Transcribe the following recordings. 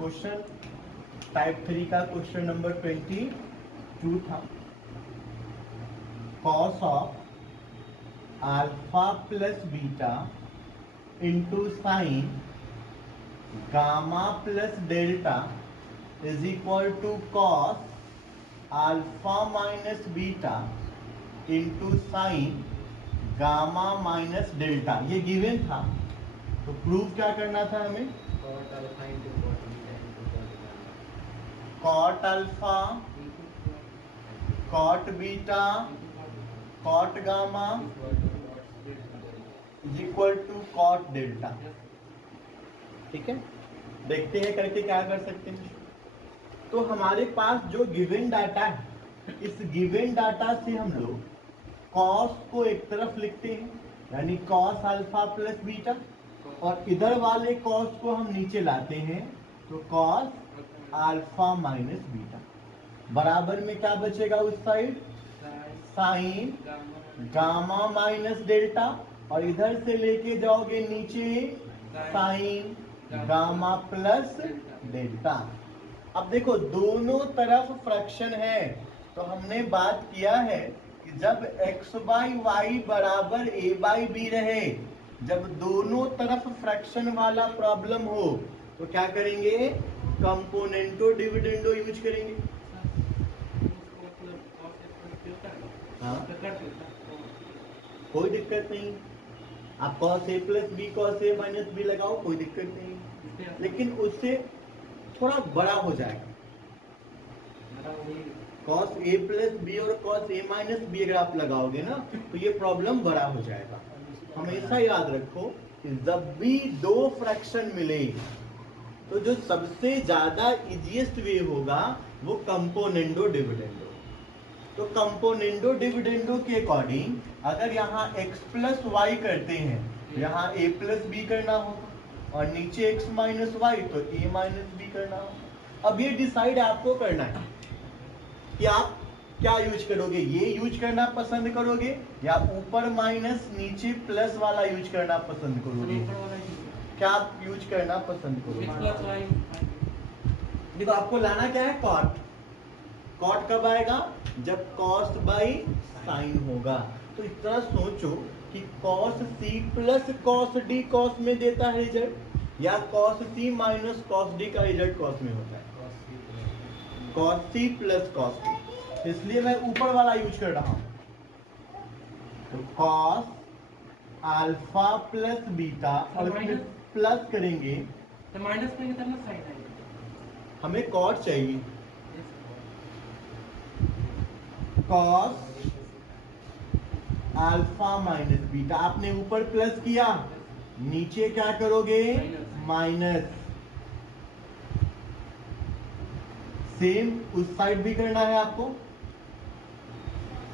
Question type 3 का question number 22 था। Cos of alpha plus beta into sine gamma plus delta is equal to cos alpha minus beta into sine gamma minus delta. ये given था, तो proof क्या करना था हमें? Cot alpha cot beta cot gamma is equal to cot delta. ठीक है, देखते हैं करके क्या कर सकते हैं। तो हमारे पास जो गिवन डाटा है, इस गिवन डाटा से हम लोग कॉस को एक तरफ लिखते हैं, यानी कॉस अल्फा प्लस बीटा, और इधर वाले कॉस को हम नीचे लाते हैं, तो कॉस अल्फा माइनस बीटा बराबर में क्या बचेगा उस side? Sign gamma minus delta, और इधर से लेके जाओगे नीचे साइन गामा प्लस डेल्टा। अब देखो दोनों तरफ फ्रैक्शन है, तो हमने बात किया है कि जब x बाई वाई बराबर a बाई बी रहे, जब दोनों तरफ फ्रैक्शन वाला प्रॉब्लम हो, तो क्या करेंगे? कंपोनेंटो डिविडेंडो यूज करेंगे। हाँ, कोई दिक्कत नहीं, आप cos a plus b cos a minus b लगाओ, कोई दिक्कत नहीं, लेकिन उससे थोड़ा बड़ा हो जाएगा। cos a प्लस बी और cos a माइनस बी अगर आप लगाओगे ना, तो ये प्रॉब्लम बड़ा हो जाएगा। हमेशा याद रखो कि जब भी दो फ्रैक्शन मिले, तो जो सबसे ज्यादा इजीएस्ट वे होगा वो कंपोनेंडो डिविडेंडो। तो कंपोनेंडो डिविडेंडो के अकॉर्डिंग अगर यहाँ x प्लस वाई करते हैं, तो यहाँ a प्लस बी करना होगा, और नीचे x माइनस वाई तो a माइनस बी करना होगा। अब ये डिसाइड आपको करना है कि आप क्या यूज करोगे, ये यूज करना पसंद करोगे या ऊपर माइनस नीचे प्लस वाला यूज करना पसंद करोगे? क्या आप यूज करना पसंद करोगे? देखो आपको लाना क्या है? कॉट। कॉट कब आएगा? जब कॉस बाई साइन होगा। तो इतना सोचो कि cos c plus cos d cos में देता है रिजल्ट, या cos c minus cos d का रिजल्ट कॉस में होता है? Cos c plus cos d, इसलिए मैं ऊपर वाला यूज कर रहा हूं। तो कॉस अल्फा प्लस बीटा, और प्लस करेंगे तो माइनस में कितना साइन आएगा? हमें कॉट चाहिए। कॉस अल्फा माइनस बीटा, आपने ऊपर प्लस किया, नीचे क्या करोगे? माइनस। सेम उस साइड भी करना है आपको।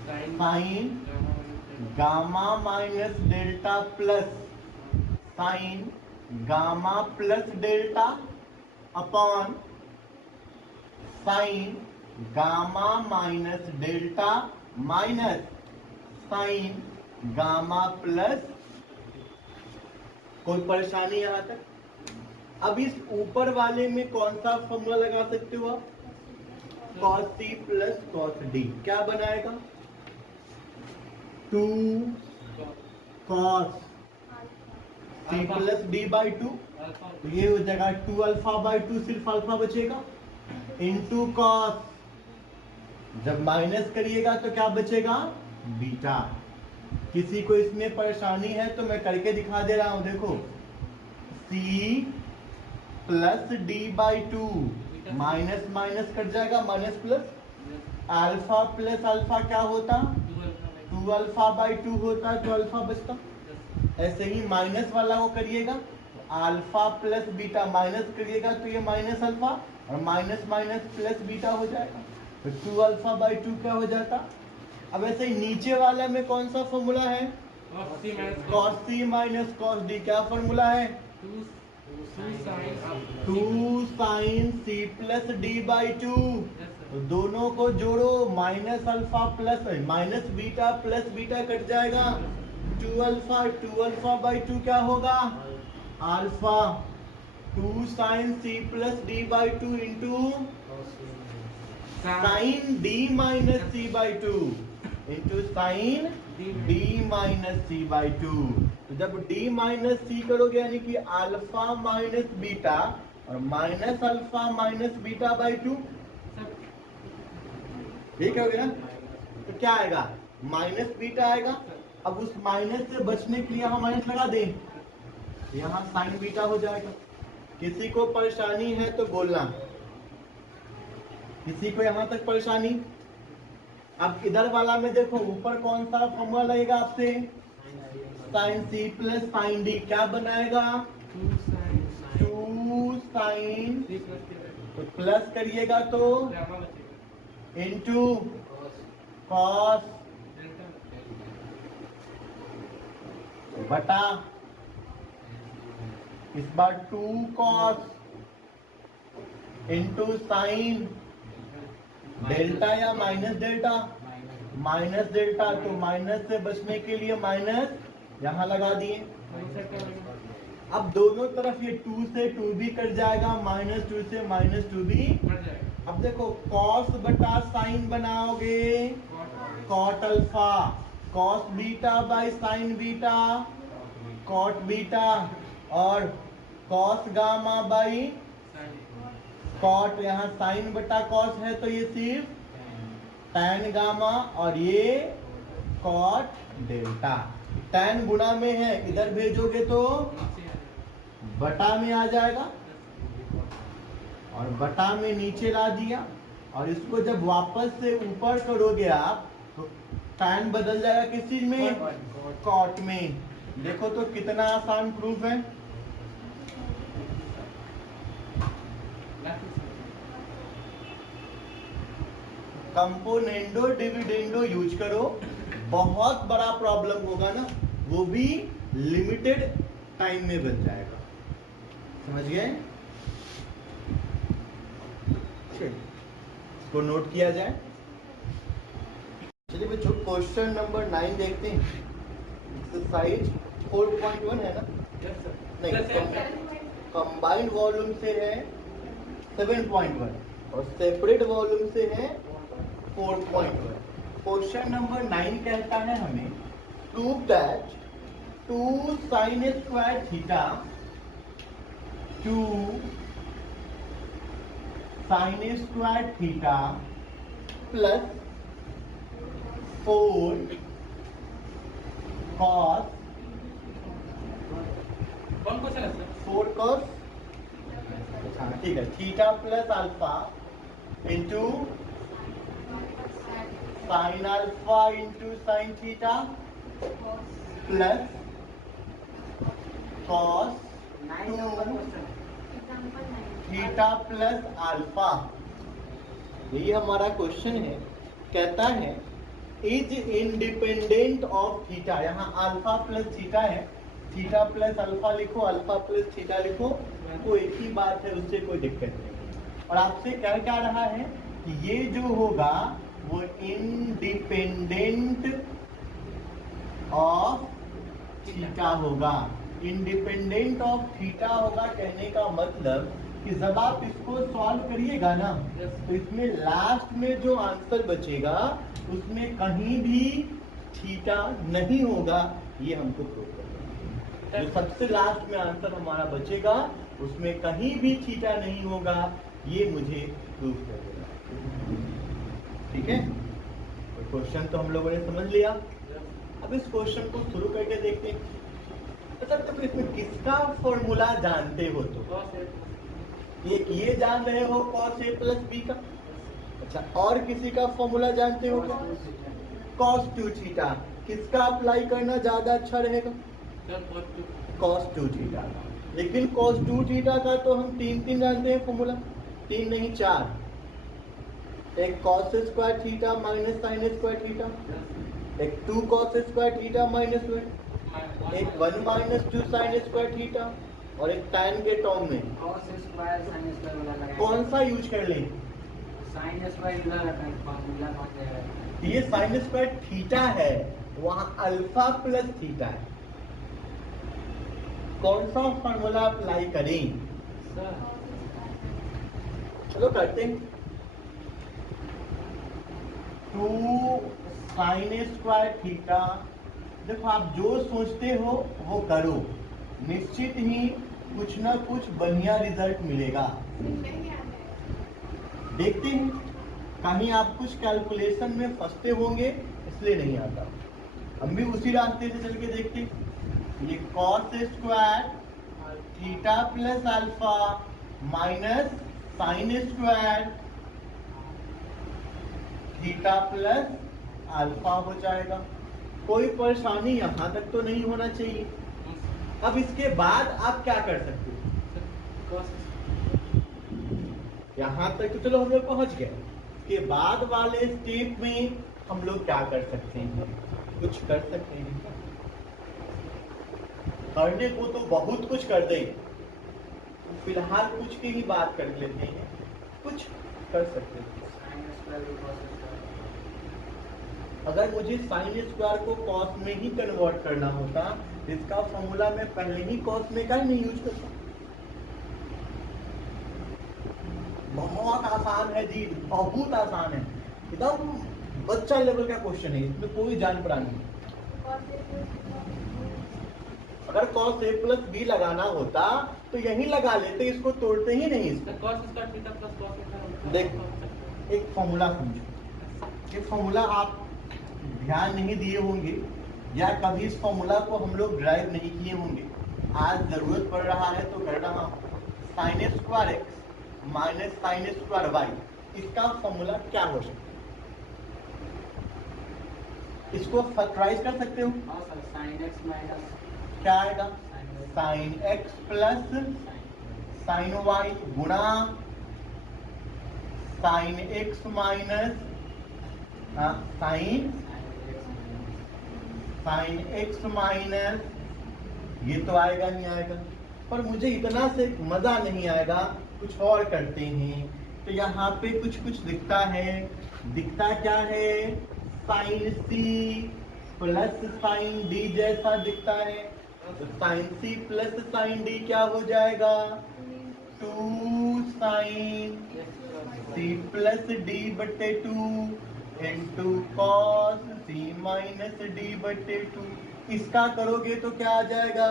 Sign gamma minus delta plus sign gamma plus delta upon sine gamma minus delta minus sign gamma plus. कोई परेशानी यहां तक? अब इस ऊपर वाले में कौन सा फॉर्मूला लगा सकते हो आप? cos c plus cos d क्या बनाएगा? 2 cos c plus d by 2, तो ये हो जाएगा 2 अल्फा बाई 2, सिर्फ अल्फा बचेगा, इंटू कॉस, जब माइनस करिएगा तो क्या बचेगा? बीटा। किसी को इसमें परेशानी है तो मैं करके दिखा दे रहा हूं, देखो c plus d by 2, minus minus cut जाएगा, minus plus, alpha plus alpha क्या होता? 2 अल्फा बाई 2 होता, तो अल्फा बचता। ऐसे ही माइनस वाला को करिएगा, अल्फा प्लस बीटा, माइनस करिएगा तो ये माइनस अल्फा, और माइनस माइनस प्लस बीटा हो जाएगा, तो 2 अल्फा बाई 2 क्या हो जाता? अब ऐसे ही नीचे वाले में कौन सा फॉर्मूला है? cos c minus cos d, क्या फॉर्मूला है? 2 sine c plus d by 2, तो दोनों को जोड़ो, minus alpha plus minus beta plus beta cut जाएगा, 2 अल्फा बाई 2 क्या होगा? Alpha. 2 sine c plus d by two into sine d minus c by two into sine d minus c by two. तो जब d minus c करोगे यानी कि alpha minus beta और minus alpha minus beta by two, ठीक है ना? तो क्या आएगा? माइनस बीटा आएगा। अब उस माइनस से बचने के लिए हम माइनस लगा दें, यहाँ साइन बीटा हो जाएगा। किसी को परेशानी है तो बोलना, किसी को यहाँ तक परेशानी? अब इधर वाला में देखो ऊपर कौन सा फॉर्मूला लगेगा आपसे? Sine c plus sine d क्या बनाएगा? 2 साइन, तो प्लस करिएगा तो इंटू कॉस बटा इस बार 2 कॉस इंटू साइन डेल्टा या माइनस डेल्टा? माइनस डेल्टा, तो माइनस से बचने के लिए माइनस यहां लगा दिए। अब दोनों तरफ ये 2 से 2 भी कट जाएगा, -2 से -2 भी। अब देखो कॉस बटा साइन बनाओगे cot alpha, cos beta by sine beta cot beta, और कॉस गामा बाई कॉट, यहाँ साइन बटा कॉस है तो ये सिर्फ टैन गामा, और ये कॉट डेल्टा। टैन गुणा में है, इधर भेजोगे तो बटा में आ जाएगा, और बटा में नीचे ला दिया। और इसको जब वापस से ऊपर करोगे आप तो टैन बदल जाएगा किस चीज में? कॉट में। देखो तो कितना आसान प्रूफ है। कंपोनेंडो डिविडेंडो यूज करो, बहुत बड़ा प्रॉब्लम होगा ना, वो भी लिमिटेड टाइम में बन जाएगा। समझ गए? इसको नोट किया जाए। चलिए बच्चों क्वेश्चन नंबर 9 देखते हैं। एक्सरसाइज 4.1 है ना? नहीं, कंबाइंड वॉल्यूम से है 7.1 और सेपरेट वॉल्यूम से है 4.1। क्वेश्चन नंबर 9 कहता है हमें prove that 2 sine square theta 2 sine square theta plus 4 cos, कौन क्वेश्चन है सर? 4 कॉस, ठीक है, theta plus alpha into sine alpha into sine theta plus cos 2 theta plus alpha. यही हमारा क्वेश्चन है। कहता है इज इंडिपेंडेंट ऑफ थीटा, यहाँ अल्फा प्लस थीटा है, थीटा प्लस अल्फा लिखो, अल्फा प्लस थीटा लिखो, वो एक ही बात है, उससे कोई दिक्कत नहीं। और आपसे कह क्या रहा है कि ये जो होगा वो इंडिपेंडेंट ऑफ थीटा होगा। इंडिपेंडेंट ऑफ थीटा होगा कहने का मतलब कि जब आप इसको सॉल्व करिएगा ना तो इसमें लास्ट में जो आंसर बचेगा उसमें कहीं भी थीटा नहीं होगा, ये हमको प्रूव करना है। जो सबसे लास्ट में आंसर हमारा बचेगा उसमें कहीं भी थीटा नहीं होगा, ये मुझे प्रूव कर देना। ठीक है, तो क्वेश्चन तो हम लोगों ने समझ लिया। अब इस क्वेश्चन को शुरू करके देखते हैं। अच्छा, तुम इसमें किसका फॉर्मूला जानते हो? तो एक ये जान रहे हो cos a प्लस बी का। अच्छा, और किसी का फॉर्मूला जानते हो क्या? cos 2 theta. किसका अप्लाई करना ज्यादा अच्छा रहेगा? cos 2 theta. लेकिन cos 2 थीटा का तो हम 3 जानते हैं फॉर्मूला, 3 नहीं 4। एक cos square theta minus sine square theta, एक 2 cos स्क्वायर थीटा माइनस 1, एक 1 माइनस 2 साइन स्क्वायर थीटा, और एक tan के टर्म में cos स्क्वायर sin स्क्वायर वाला लगाएं। कौन सा यूज कर लें? sin स्क्वायर वाला फॉर्मूला कौन सा है? ये sin स्क्वायर थीटा है, वहां अल्फा प्लस थीटा है। कौन सा फॉर्मूला अप्लाई करें? सर चलो करते हैं। 2 साइन स्क्वायर थीटा। देखो आप जो सोचते हो वो करो, निश्चित ही कुछ ना कुछ बढ़िया रिजल्ट मिलेगा। देखते हैं, कहीं आप कुछ कैलकुलेशन में फंसते होंगे इसलिए नहीं आता। हम भी उसी रास्ते से चल के देखते हैं। ये cos square theta plus alpha minus sine square theta plus alpha हो जाएगा। कोई परेशानी यहाँ तक तो नहीं होना चाहिए। अब इसके बाद आप क्या कर सकते हो? यहाँ तक तो चलो हम लोग पहुंच गए। के बाद वाले स्टेप में हम लोग क्या कर सकते हैं? कुछ कर सकते हैं क्या? करने को तो बहुत कुछ कर दे, फिलहाल कुछ की ही बात कर लेते हैं। कुछ कर सकते हैं। अगर मुझे साइन स्क्वायर को कॉस में ही कन्वर्ट करना होता, इसका फॉर्मूला मैं पहले ही कॉस में का ही नहीं यूज करता। बहुत आसान है जी, बहुत आसान है, एकदम बच्चा लेवल का क्वेश्चन है, इसमें कोई जान परानी नहीं। अगर cos a प्लस बी लगाना होता तो यही लगा लेते, इसको तोड़ते ही नहीं। इसको देखो एक फॉर्मूला समझो। ये फॉर्मूला आप ध्यान नहीं दिए होंगे या कभी इस फॉर्मूला को हम लोग ड्राइव नहीं किए होंगे। आज जरूरत पड़ रहा है तो कर रहा हूँ। Sine square x minus sine square y, इसका फॉर्मूला क्या हो सकता है? इसको फैक्टराइज कर सकते हो। साइन एक्स माइनस क्या आएगा? Sine x plus sine y गुणा sine x minus sine x minus, ये तो आएगा नहीं आएगा। पर मुझे इतना से मजा नहीं आएगा, कुछ और करते हैं। तो यहाँ पे कुछ कुछ दिखता है। दिखता क्या है? Sine c plus sine d जैसा दिखता है। तो sine c plus sine d क्या हो जाएगा? 2 साइन सी प्लस डी बटे 2 into cos c minus D बटे 2। इसका करोगे तो क्या आ जाएगा?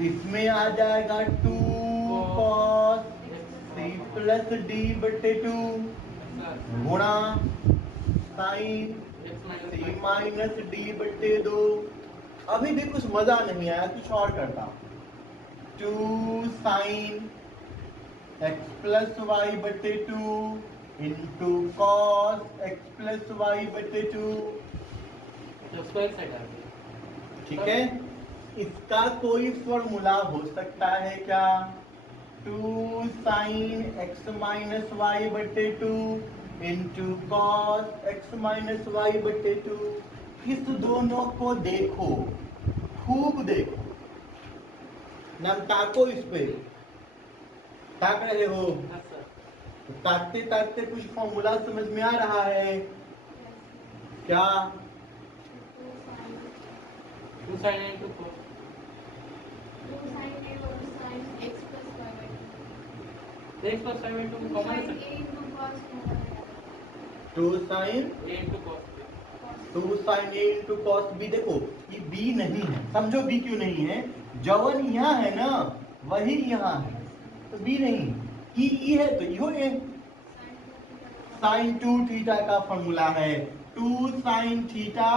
इसमें आ जाएगा 2 कॉस सी प्लस डी बटे 2 गुणा साइन सी माइनस डी बटे 2। अभी भी कुछ मजा नहीं आया, कुछ और करता हूं। 2 साइन एक्स प्लस वाई बटे 2 into cos x plus y बटे 2। ठीक है, इसका कोई फॉर्मूला हो सकता है क्या? 2 साइन एक्स माइनस वाई बटे 2 into cos x minus y बटे 2। इस दोनों को देखो, खूब देखो, नाम ताको इस पे। ताक रहे हो? तो ताकते ताकते कुछ फॉर्मूला समझ में आ रहा है क्या? Two sine a into cos b. देखो ये बी नहीं है, समझो बी क्यों नहीं है? जवन यहाँ है ना वही यहाँ है, तो बी नहीं। ई है तो इहो है। साइन 2 थीटा का फॉर्मूला है 2 sine theta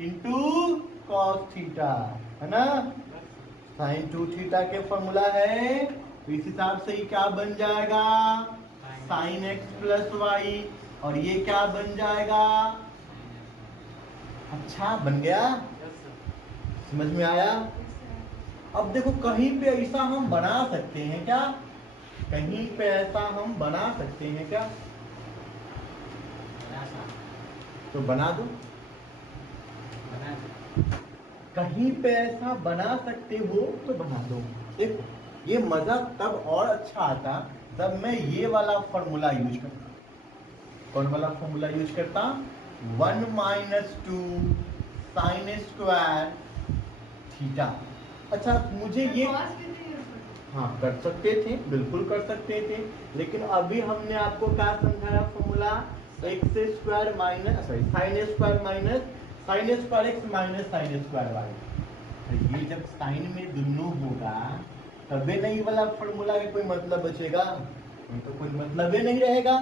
into cos theta, है ना? साइन 2 थीटा के फॉर्मूला है, तो इस हिसाब से ही क्या बन जाएगा? Sine x plus y. और ये क्या बन जाएगा? अच्छा बन गया, समझ में आया? अब देखो कहीं पे ऐसा हम बना सकते हैं क्या? कहीं पे ऐसा हम बना सकते हैं क्या? तो बना दो। कहीं पे ऐसा बना सकते हो तो बना दो। देखो ये मजा तब और अच्छा आता जब मैं ये वाला फॉर्मूला यूज करता। कौन वाला फॉर्मूला यूज करता? 1 माइनस 2 साइन स्क्वायर थीटा। अच्छा मुझे ये हाँ कर सकते थे, बिल्कुल कर सकते थे, लेकिन अभी हमने आपको क्या समझाया formula, x square minus sorry sine square minus sine square x minus sine square y. तो ये जब साइन में दोनों होगा तबे नहीं वाला फॉर्मूला का कोई मतलब बचेगा, नहीं तो कोई मतलब ही नहीं रहेगा।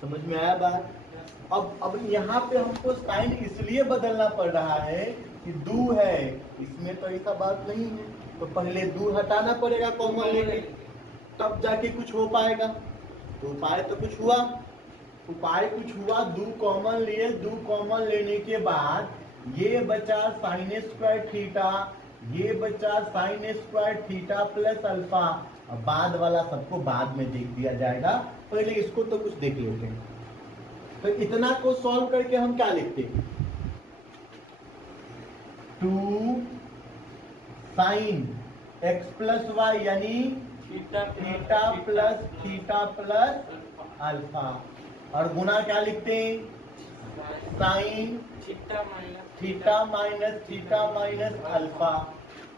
समझ में आया बात? अब यहाँ पे हमको साइन इसलिए बदलना पड़ रहा है कि दू है, इसमें तो ऐसा बात नहीं है, तो पहले दू हटाना पड़ेगा कॉमन लेके, तब जाके कुछ हो पाएगा। तो उपाय तो कुछ हुआ, दू कॉमन लिए, दू कॉमन लेने के बाद ये बचा साइन स्क्वायर थीटा, ये बचा sign square theta plus alpha. अब बाद वाला सबको बाद में देख दिया जाएगा, पहले इसको तो कुछ देख लेते हैं। तो इतना को सॉल्व करके हम क्या लिखते हैं, 2 साइन एक्स प्लस वाई यानी थीटा प्लस अल्फा, और गुना क्या लिखते हैं, साइन थीटा माइनस अल्फा।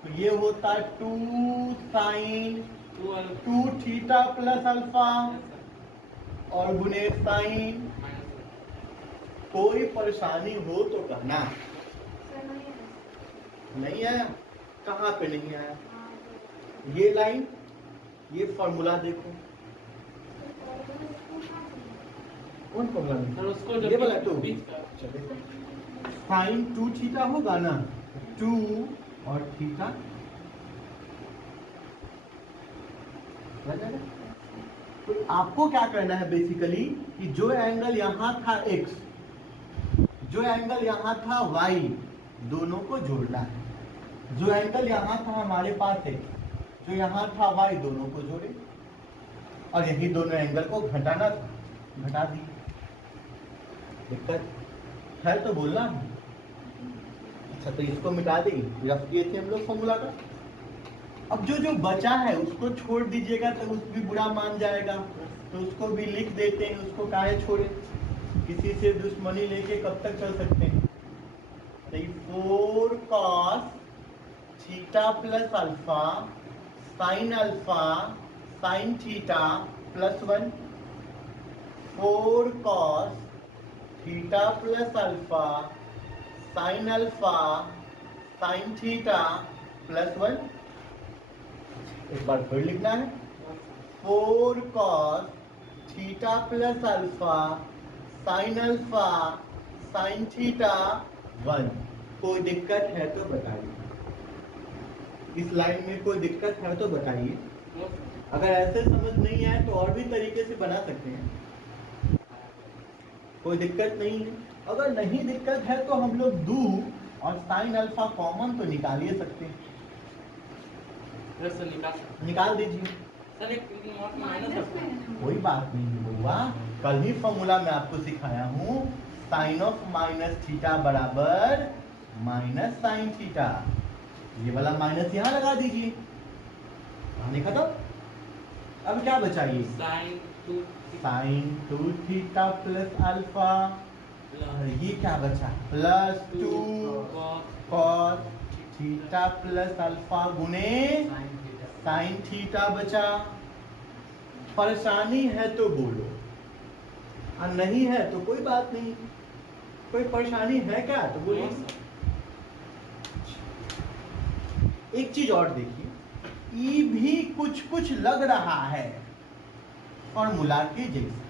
तो ये होता 2 साइन 2 थीटा प्लस अल्फा और गुने साइन। कोई परेशानी हो तो कहना। नहीं आया? कहाँ पे नहीं आया? ये लाइन, ये फॉर्मूला देखो, कौन फॉर्मूला? ये वाला 2 साइन 2 थीटा होगा ना, 2 और थीटा तो आपको क्या करना है बेसिकली कि जो एंगल यहाँ था x, जो एंगल यहाँ था y, दोनों को जोड़ना है। जो एंगल यहाँ था हमारे पास x, जो यहाँ था y, दोनों को जोड़े, और यही दोनों एंगल को घटाना था, घटा दी। दिक्कत है तो बोलना। अच्छा तो इसको मिटा देंगे, रफ किए थे हम लोग फॉर्मूला का। अब जो बचा है उसको छोड़ दीजिएगा तो उस भी बुरा मान जाएगा, तो उसको भी लिख देते हैं। उसको काहे छोड़े, किसी से दुश्मनी लेके कब तक चल सकते हैं। 4 cos theta plus alpha sign theta plus 1, 4 cos theta plus alpha sign theta plus 1। एक बार फिर लिखना है, 4 cos theta plus alpha sine theta 1। कोई दिक्कत है तो बताइए, इस लाइन में कोई दिक्कत है तो बताइए। अगर ऐसे समझ नहीं आए तो और भी तरीके से बना सकते हैं, कोई दिक्कत नहीं है। अगर नहीं दिक्कत है तो हम लोग दू और साइन अल्फा कॉमन तो निकाल ही सकते हैं। निकाल दीजिए, कोई बात नहीं हुआ। कल ही फॉर्मूला में आपको सिखाया हूँ, साइन ऑफ माइनस थीटा बराबर माइनस साइन थीटा। ये वाला माइनस यहाँ लगा दीजिए, कहानी खत्म। अब क्या बचा, ये साइन 2 थीटा प्लस अल्फा, ये क्या बचा, plus 2 cos theta plus alpha गुने साइन थीटा बचा। परेशानी है तो बोलो, और नहीं है तो कोई बात नहीं। कोई परेशानी है क्या तो बोलो। एक चीज और देखिए, ई भी कुछ कुछ लग रहा है फॉर्मूला के जैसे।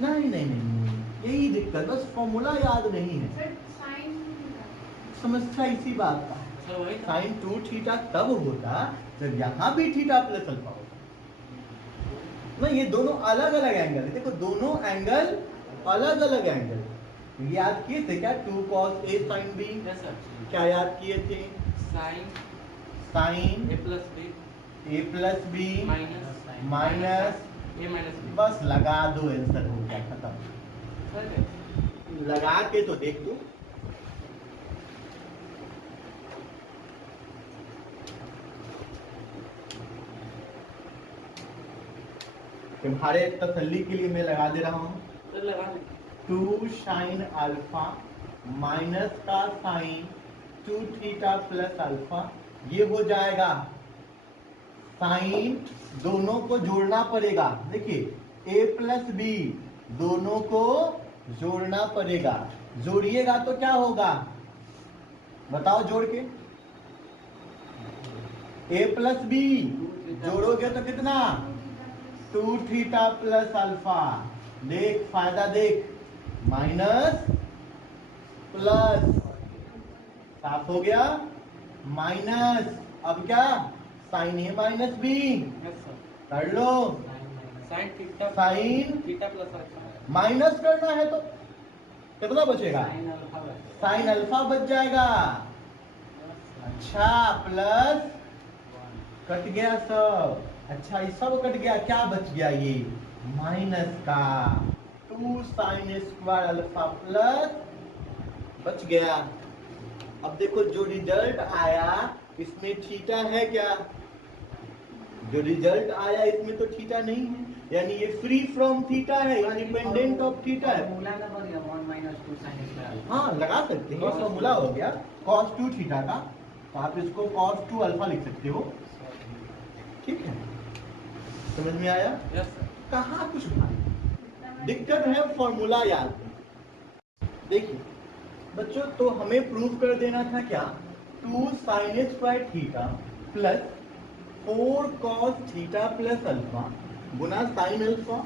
नहीं, यही दिक्कत, बस फॉर्मूला याद नहीं है। समस्या इसी बात का है। साइन 2 थीटा तब होता जब यहाँ भी थीटा प्लस अल्फा होता ना। ये दोनों अलग अलग एंगल है, देखो दोनों एंगल अलग अलग एंगल। याद किए थे क्या, 2 cos A sin B? क्या याद किए थे, sine A plus B minus बस लगा दो, आंसर हो गया, खत्म। लगा के तो देख दो। तुम्हारे तसल्ली के लिए मैं लगा दे रहा हूँ। 2 साइन अल्फा माइनस का साइन 2 थीटा प्लस अल्फा, ये हो जाएगा साइन, दोनों को जोड़ना पड़ेगा। देखिए a प्लस बी दोनों को जोड़ना पड़ेगा, जोड़िएगा तो क्या होगा बताओ जोड़ के, a प्लस बी जोड़ोगे तो कितना 2 थीटा प्लस अल्फा, देख फायदा देख, माइनस प्लस, साफ हो गया, माइनस, अब क्या sine a minus b, yes sir. कर लो, sine theta sine theta plus alpha. Minus करना है तो कितना बचेगा, साइन अल्फा बचेगा। साइन अल्फा बच जाएगा, अच्छा प्लस कट गया सब, अच्छा ये सब कट गया, क्या बच गया ये माइनस का 2 साइन स्क्वायर अल्फा प्लस बच गया। अब देखो जो रिजल्ट आया इसमें थीटा है क्या, जो रिजल्ट आया इसमें तो थीटा नहीं है, यानी ये फ्री फ्रॉम थीटा है, इंडिपेंडेंट ऑफ थीटा है। फॉर्मूला का बन गया 1 माइनस 2 साइन स्क्वायर। हाँ लगा सकते हैं, फॉर्मूला हो गया cos 2 थीटा का, तो आप इसको cos 2 अल्फा लिख सकते हो, ठीक है, समझ में आया। Yes sir. कहाँ कुछ भाई दिक्कत है फॉर्मूला याद में। देखिए बच्चों तो हमें प्रूव कर देना था क्या, 2 sine square theta plus 4 cos theta plus alpha गुना साइन अल्फा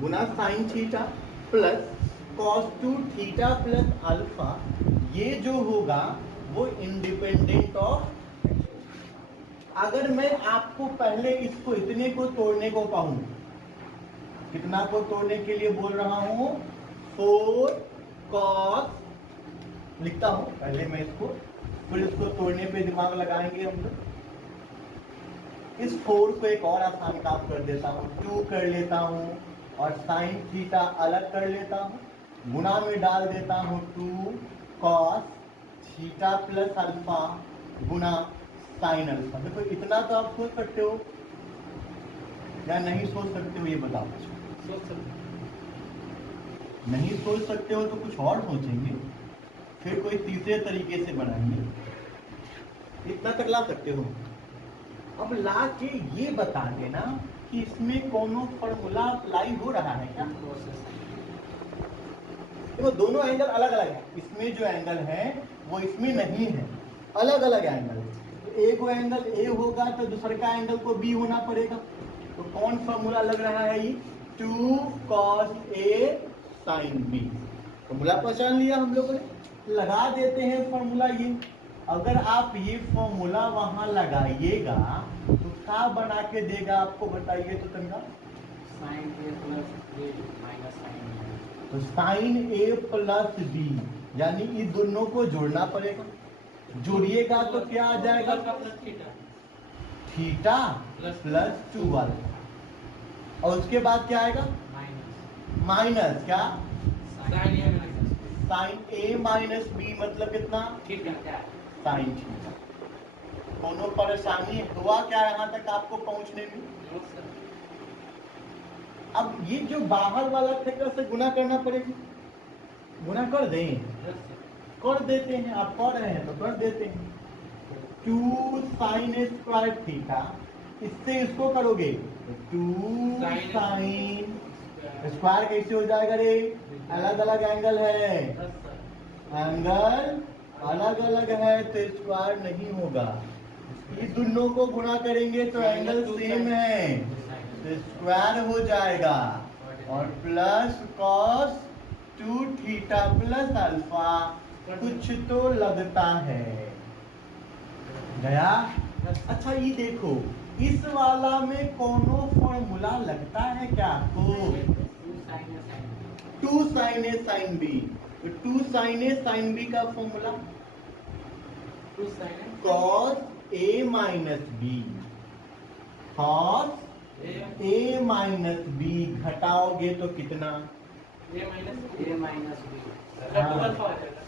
गुना sine theta plus cos 2 theta plus alpha, ये जो होगा वो इंडिपेंडेंट ऑफ। अगर मैं आपको पहले इसको इतने को तोड़ने को कहूं, कितना को तोड़ने के लिए बोल रहा हूं 4 cos, लिखता हूं पहले मैं इसको, फिर इसको तोड़ने पे दिमाग लगाएंगे हम लोग। इस 4 को एक और आसान काम कर देता हूं, 2 कर लेता हूं और साइन थीटा अलग कर लेता हूं, गुणा में डाल देता हूं 2 cos थीटा प्लस अल्फा गुना साइन अल्फा। देखो इतना तो आप सोच सकते हो या नहीं सोच सकते हो, ये बताओ। सोच सकते नहीं सोच सकते हो तो कुछ और सोचेंगे, फिर कोई तीसरे तरीके से बनाएंगे, इतना तक ला सकते हो। अब ला के ये बता देना कि इसमें कोनो फॉर्मूला अप्लाई हो रहा है क्या। देखो दोनों एंगल अलग अलग है, इसमें जो एंगल है वो इसमें नहीं है, अलग अलग एंगल है। तो एक एंगल ए होगा तो दूसरे का एंगल को बी होना पड़ेगा, तो कौन फॉर्मूला लग रहा है ये 2 cos A sin B। Formula पहचान लिया हम लोगों ने, लगा देते हैं फॉर्मूला ये। अगर आप ये फॉर्मूला वहां लगाइएगा तो क्या बना के देगा आपको बताइए तो तनका। Sine a plus b minus sine b. तो साइन ए प्लस बी, यानी इन दोनों को जोड़ना पड़ेगा, जोड़िएगा तो क्या आ जाएगा plus theta theta plus 2 alpha, और उसके बाद क्या आएगा माइनस माइनस क्या sine a minus sign a minus B, मतलब कितना थीटा साइन थीटा। दोनों परेशानी हुआ क्या यहाँ तक आपको पहुंचने में। Yes sir. अब ये जो बाहर वाला थीटा से गुना करना पड़ेगा, गुना कर दें, यस सर। कर देते हैं, आप कर रहे हैं तो कर देते हैं। 2 साइन स्क्वायर थीटा, इससे इसको करोगे 2 साइन स्क्वायर कैसे हो जाएगा रे, अलग अलग एंगल है, यस सर। एंगल अलग अलग है तो स्क्वायर नहीं होगा, ये दोनों को गुणा करेंगे तो एंगल सेम है तो स्क्वायर हो जाएगा, और plus cos 2 theta plus alpha कुछ तो लगता है गया। अच्छा ये देखो इस वाला में कोनो फॉर्मूला लगता है क्या आपको, 2 साइन ए साइन बी, तो 2 साइन ए साइन बी का formula 2 sine cos a minus b, cos a minus b घटाओगे तो कितना a minus a minus b. Two alpha हो जाएगा।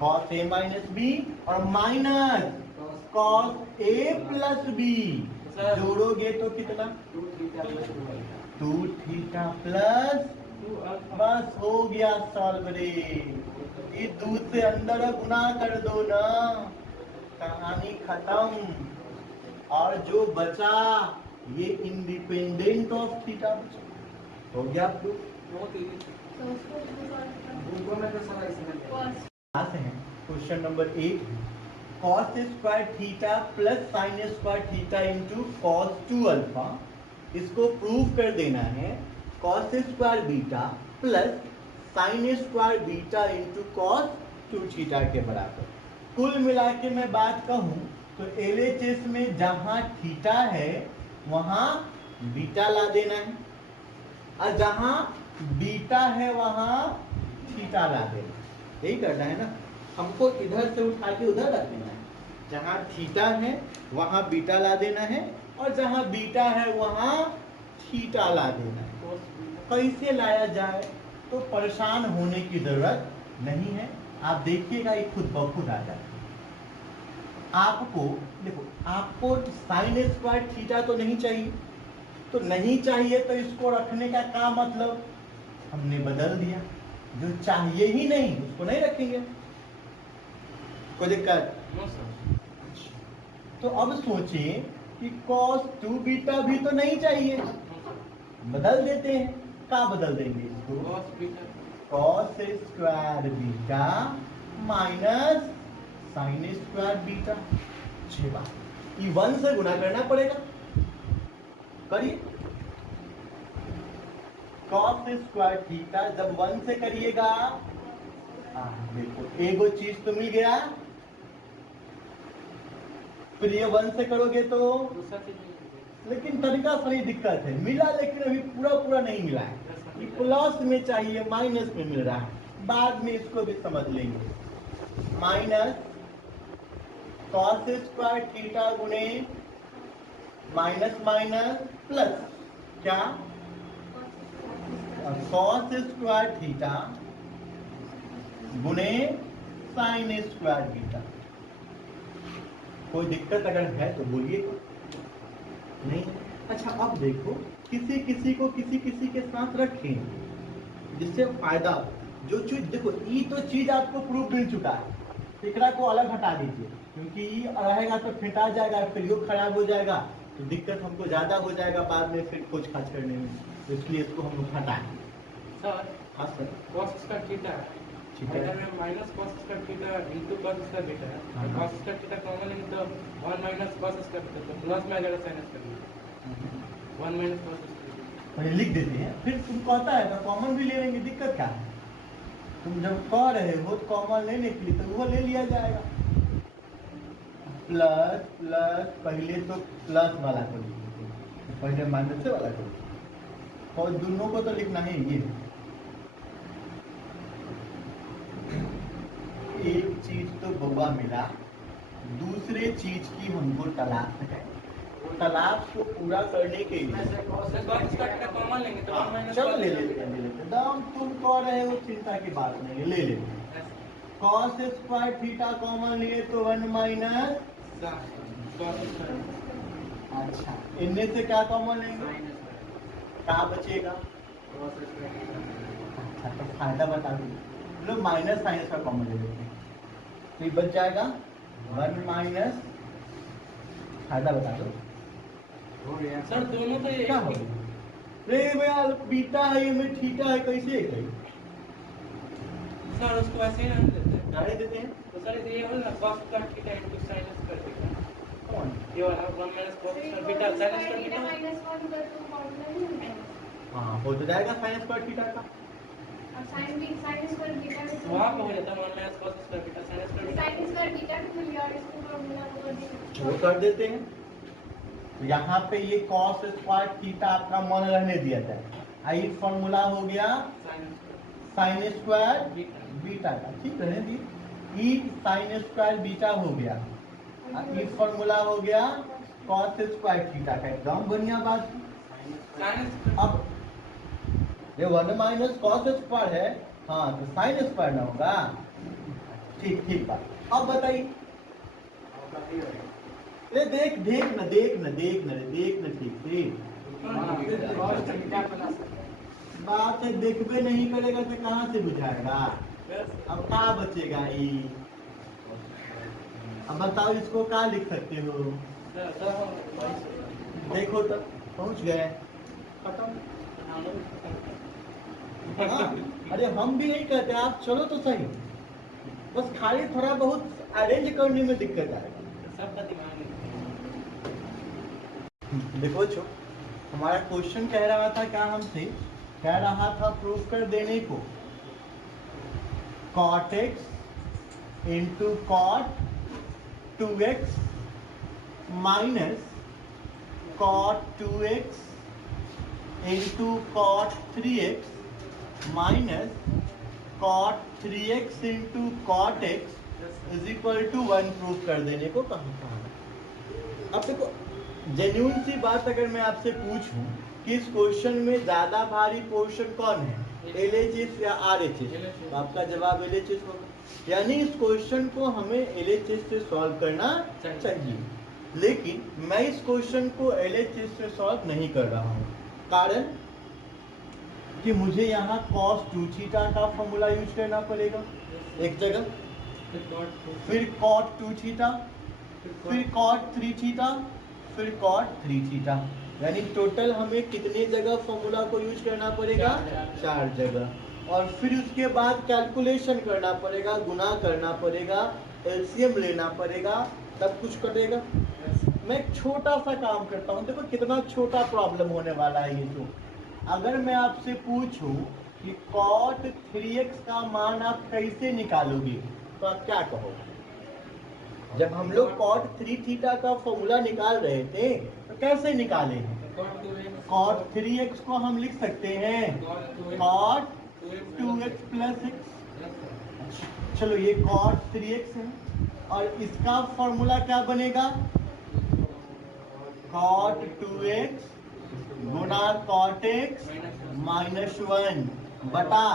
cos a माइनस बी और minus cos a plus b, जोड़ोगे तो कितना 2 theta plus 2 alpha. 2 theta plus 2 alpha बस हो गया सॉल्व रे। ये 2 से अंदर गुना कर दो ना, कहानी खत्म। और जो बचा ये इंडिपेंडेंट ऑफ थीटा बचा। हो गया प्रूफ। बहुत इजी। तो उसको सॉल्व कर उनको में तो सारा इसमें cos आते हैं question number 8। cos square theta plus sign square theta into cos 2 alpha, इसको प्रूव कर देना है cos square beta plus sine square beta into cos 2 theta के बराबर। कुल मिला के मैं बात कहूं तो LHS में जहां थीटा है वहां बीटा ला देना है, और जहां बीटा है वहां थीटा ला देना है। यही करना है ना, हमको इधर से उठा के उधर रख देना है। जहां थीटा है वहां बीटा ला देना है, और जहां बीटा है वहां थीटा ला देना है। cos बीटा कैसे लाया जाए तो परेशान होने की जरूरत नहीं है, आप देखिएगा ये खुद ब खुद आ जाएगा। आपको देखो, आपको साइन स्क्वायर थीटा तो नहीं चाहिए, तो नहीं चाहिए तो इसको रखने का क्या मतलब, हमने बदल दिया। जो चाहिए ही नहीं उसको नहीं रखेंगे, कोई दिक्कत। No sir. तो अब सोचिए कि cos 2 बीटा भी तो नहीं चाहिए, बदल देते हैं। क्या बदल देंगे इसको, cos beta cos square beta minus sine square beta. 6 बार ये 1 से गुना करना पड़ेगा, करिए। cos स्क्वायर थीटा जब 1 से करिएगा, देखो एगो चीज तो मिल गया, फिर ये 1 से करोगे तो, दूसरा चीज नहीं है। लेकिन तरीका सही दिक्कत है, मिला लेकिन अभी पूरा पूरा नहीं मिला है। ये प्लस में चाहिए, माइनस में मिल रहा है, बाद में इसको भी समझ लेंगे। माइनस cos स्क्वायर थीटा गुणे माइनस माइनस प्लस क्या, cos स्क्वायर थीटा गुणे साइन स्क्वायर बीटा। कोई दिक्कत अगर है तो बोलिए, नहीं। अच्छा अब देखो, किसी किसी को किसी किसी के साथ रखें जिससे फायदा हो। जो चीज देखो, ये तो चीज आपको प्रूफ मिल चुका है, एकरा को अलग हटा दीजिए, क्योंकि ये रहेगा तो फेंटा जाएगा, फिर यो खराब हो जाएगा तो दिक्कत हमको ज्यादा हो जाएगा बाद में फिर खोज खाज करने में, तो इसलिए इसको हम लोग हटाएं। सर हाँ सर, cos स्क्वायर थीटा ठीक है। थीटा में minus cos square theta into cos square beta है। हाँ। cos स्क्वायर थीटा कॉमन लेंगे तो 1 माइनस cos स्क्वायर बीटा, तो प्लस में आ जाएगा sin square beta. 1 minus cos square beta. पहले लिख देते हैं, फिर तुम कहता है तो कॉमन भी ले लेंगे, दिक्कत क्या है। तुम जब कह रहे हो तो कॉमन लेने के लिए तो वो ले लिया जाएगा। प्लस प्लस, पहले तो प्लस वाला को लिखिए, पहले माइनस वाला को लिखिए, और दोनों को तो लिखना है। ये एक चीज तो बउआ मिला, दूसरे चीज की हमको तलाश है। तलाश को पूरा करने के लिए cos स्क्वायर थीटा कॉमन लेंगे तो 1 माइनस चलो ले लेते हैं, ले लेते हैं। दाम तुम कह रहे हो, चिंता की बात नहीं है, ले लेते हैं। cos स्क्वायर थीटा कॉमन लिए तो 1 माइनस, cos स्क्वायर अच्छा इनमें से क्या कॉमन लेंगे, sin स्क्वायर क्या बचेगा। cos स्क्वायर अच्छा तो फायदा बता दो, लोग माइनस साइन का कॉमन ले लेते हैं, तो ये बच जाएगा 1 माइनस, फायदा बता दो हो गया सर दोनों तो क्या हो एक रे भैया, बीटा है ये में थीटा है, कैसे है सर उसको ऐसे ही रहने देते हैं। गाड़े देते हैं। तो सर ये वाला cos square theta into sin square beta, कौन ये वाला 1 minus cos square beta sin square beta. Minus 1 कर तो फॉर्मूला नहीं मिलेगा। हाँ हो तो जाएगा साइन स्क्वायर थीटा का। और sin स्क्वायर बीटा वहाँ पे हो जाता है 1 minus cos square beta sin square beta. sin square beta तो मिल गया, और इसको फॉर्मूला को कर दीजिए। वो कर देते हैं। तो यहाँ पे ये cos स्क्वायर थीटा आपका मन रहने दिया जाए, आई फॉर्मूला हो गया sin square sine square beta. Beta का, ठीक रहने दी। ई साइन स्क्वायर बीटा हो गया, ई फॉर्मूला हो गया cos स्क्वायर थीटा का, एकदम बढ़िया बात। sin स्क्वायर अब ये 1 माइनस cos स्क्वायर है, हाँ तो साइन स्क्वायर ना होगा, ठीक ठीक बात। अब बताइए, अरे देख देख न देख न देख न रे, देख न ठीक से। cos थीटा प्लस बात है, देखबे नहीं करेगा तो कहाँ से बुझाएगा? अब क्या बचेगा ई? अब बताओ इसको क्या लिख सकते हो? देखो तो पहुंच गए, खत्म। हाँ, अरे हम भी यही कहते हैं, आप चलो तो सही, बस खाली थोड़ा बहुत अरेंज करने में दिक्कत आएगा। सबका दिमाग देखो छो, हमारा क्वेश्चन कह रहा था क्या हमसे? कह रहा था प्रूफ कर देने को cot x into cot 2x minus cot 2x into cot 3x minus cot 3x into cot x is equal to 1 proof कर देने को कहा था। अब देखो, जेन्युइन सी बात अगर मैं आपसे पूछूं कि इस क्वेश्चन में ज्यादा भारी पोर्शन कौन है, LHS या RHS, तो आपका जवाब LHS होगा। यानी इस क्वेश्चन को हमें LHS से सॉल्व करना चाहिए, लेकिन मैं इस क्वेश्चन को LHS से सॉल्व नहीं कर रहा हूँ। कारण कि मुझे यहाँ cos 2 थीटा का फॉर्मूला यूज करना पड़ेगा एक जगह, फिर cot 2 थीटा, फिर cot 3 थीटा, फिर cot 3 थीटा। यानी टोटल हमें कितने जगह फॉर्मूला को यूज करना पड़ेगा? 4 जगह। और फिर उसके बाद कैलकुलेशन करना पड़ेगा, गुना करना पड़ेगा, एलसीएम लेना पड़ेगा, तब कुछ कटेगा। मैं एक छोटा सा काम करता हूँ, देखो कितना छोटा प्रॉब्लम होने वाला है ये। तो अगर मैं आपसे पूछूं कि cot 3x का मान आप कैसे निकालोगे, तो आप क्या कहोगे? जब हम लोग cot 3 थीटा का फॉर्मूला निकाल रहे थे तो कैसे निकाले हैं? cot 3x को हम लिख सकते हैं cot 2x प्लस x। चलो ये cot 3x है, और इसका फॉर्मूला क्या बनेगा? cot 2x गुना cot x माइनस 1 बटा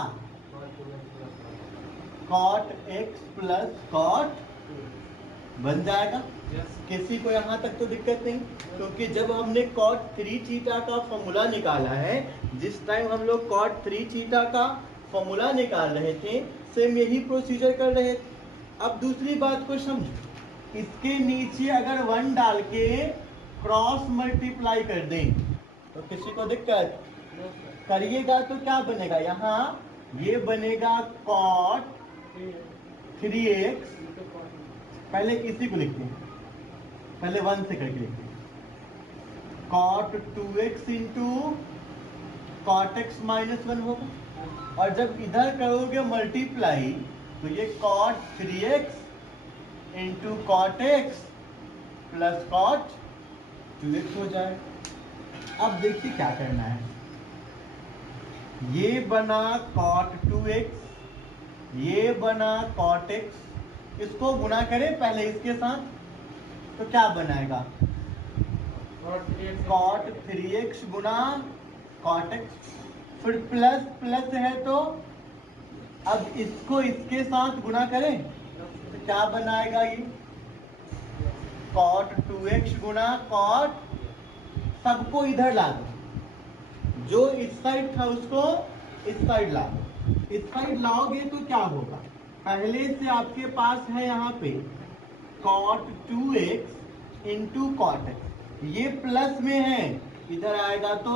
cot x प्लस cot बन जाएगा। किसी को यहाँ तक तो दिक्कत नहीं, क्योंकि जब हमने cot 3 थीटा का फॉर्मूला निकाला है, जिस टाइम हम लोग cot 3 थीटा का फॉर्मूला निकाल रहे थे, सेम यही प्रोसीजर कर रहे थे। अब दूसरी बात को समझो, इसके नीचे अगर 1 डाल के क्रॉस मल्टीप्लाई कर दें तो किसी को दिक्कत? करिएगा तो क्या बनेगा? यहाँ ये बनेगा cot 3x, पहले इसी को लिखते हैं, पहले 1 से करके लिखते हैं, cot 2x into cot x minus 1 होगा। और जब इधर करोगे मल्टीप्लाई तो ये cot 3x into cot x plus cot 2x हो जाए। अब देखिए क्या करना है, ये बना cot 2x, ये बना cot x, इसको गुना करें पहले इसके साथ, तो क्या बनाएगा? cot 3x गुना cot x, फिर प्लस प्लस है तो अब इसको इसके साथ गुना करें तो क्या बनाएगा? ये cot 2x गुना cot, सबको इधर ला दो, जो इस साइड था उसको इस साइड ला दो। इस साइड लाओगे तो क्या होगा? पहले से आपके पास है यहाँ पे cot 2x into cot x, ये प्लस में है, इधर आएगा तो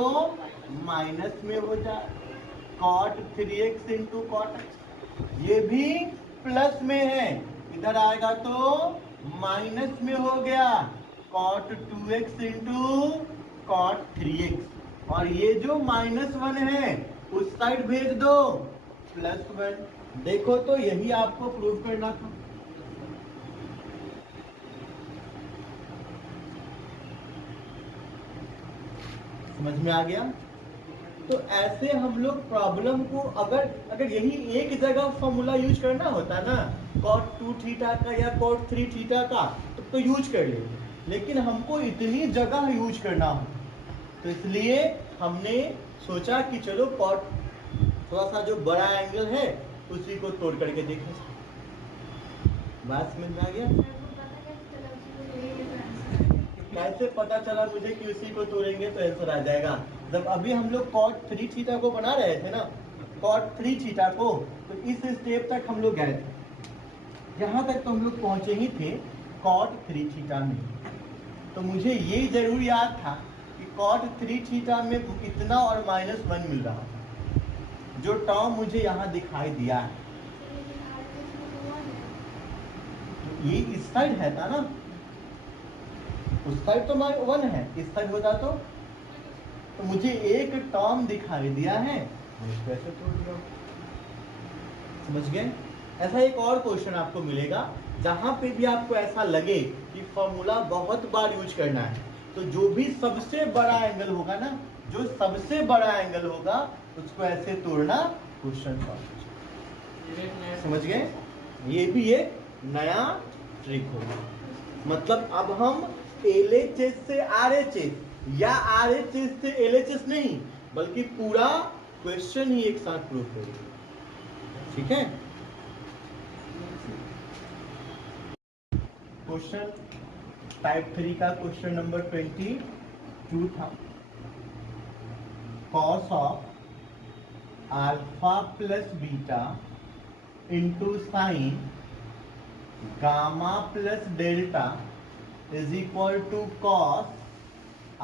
माइनस में हो जाए cot 3x into cot x, ये भी प्लस में है, इधर आएगा तो माइनस में हो गया cot 2x into cot 3x। और ये जो -1 है उस साइड भेज दो +1। देखो तो यही आपको प्रूव करना था। समझ में आ गया? तो ऐसे हम लोग प्रॉब्लम को अगर यही एक जगह फॉर्मूला यूज करना होता ना, cot 2 थीटा का या cot 3 थीटा का, तो यूज कर लेते, लेकिन हमको इतनी जगह यूज करना हो, तो इसलिए हमने सोचा कि चलो cot थोड़ा सा जो बड़ा एंगल है उसी को तोड़ करके देखें। बात समझ में आ गया? कैसे पता चला मुझे कि उसी को तोड़ेंगे तो आंसर आ जाएगा? जब अभी हम लोग cot 3 थीटा को बना रहे थे ना, cot 3 थीटा को, तो इस स्टेप तक हम लोग गए थे, यहाँ तक तो हम लोग पहुंचे ही थे cot 3 थीटा में। तो मुझे ये जरूर याद था कि cot 3 थीटा में इतना और -1 मिल रहा था, जो टर्म मुझे यहाँ दिखाई दिया है। ये इस साइड है था ना, उस साइड तो 1 है, इस साइड होता तो मुझे एक टर्म दिखाई दिया है, मैंने कैसे तोड़ दिया? समझ गए? ऐसा एक और क्वेश्चन आपको मिलेगा जहां पे भी आपको ऐसा लगे कि फॉर्मूला बहुत बार यूज करना है, तो जो भी सबसे बड़ा एंगल होगा ना, जो सबसे बड़ा एंगल होगा उसको ऐसे तोड़ना क्वेश्चन सॉल्व। समझ गए? ये भी एक नया ट्रिक होगा। मतलब अब हम LHS से RHS या RHS से LHS नहीं, बल्कि पूरा क्वेश्चन ही एक साथ प्रूव करेंगे। ठीक है? क्वेश्चन टाइप 3 का क्वेश्चन नंबर 22 था। Cos of alpha plus beta into sine gamma plus delta is equal to cos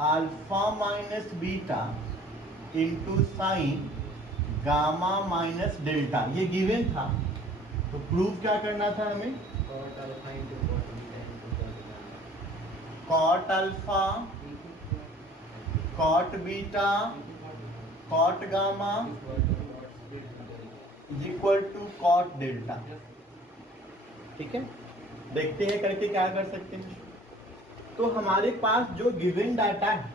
alpha minus beta into sine gamma minus delta. ये गिवन था, तो प्रूफ क्या करना था हमें? Cot alpha, cot beta, cot gamma is equal to cot delta. ठीक है, देखते हैं करके क्या कर सकते हैं। तो हमारे पास जो गिवन डाटा है,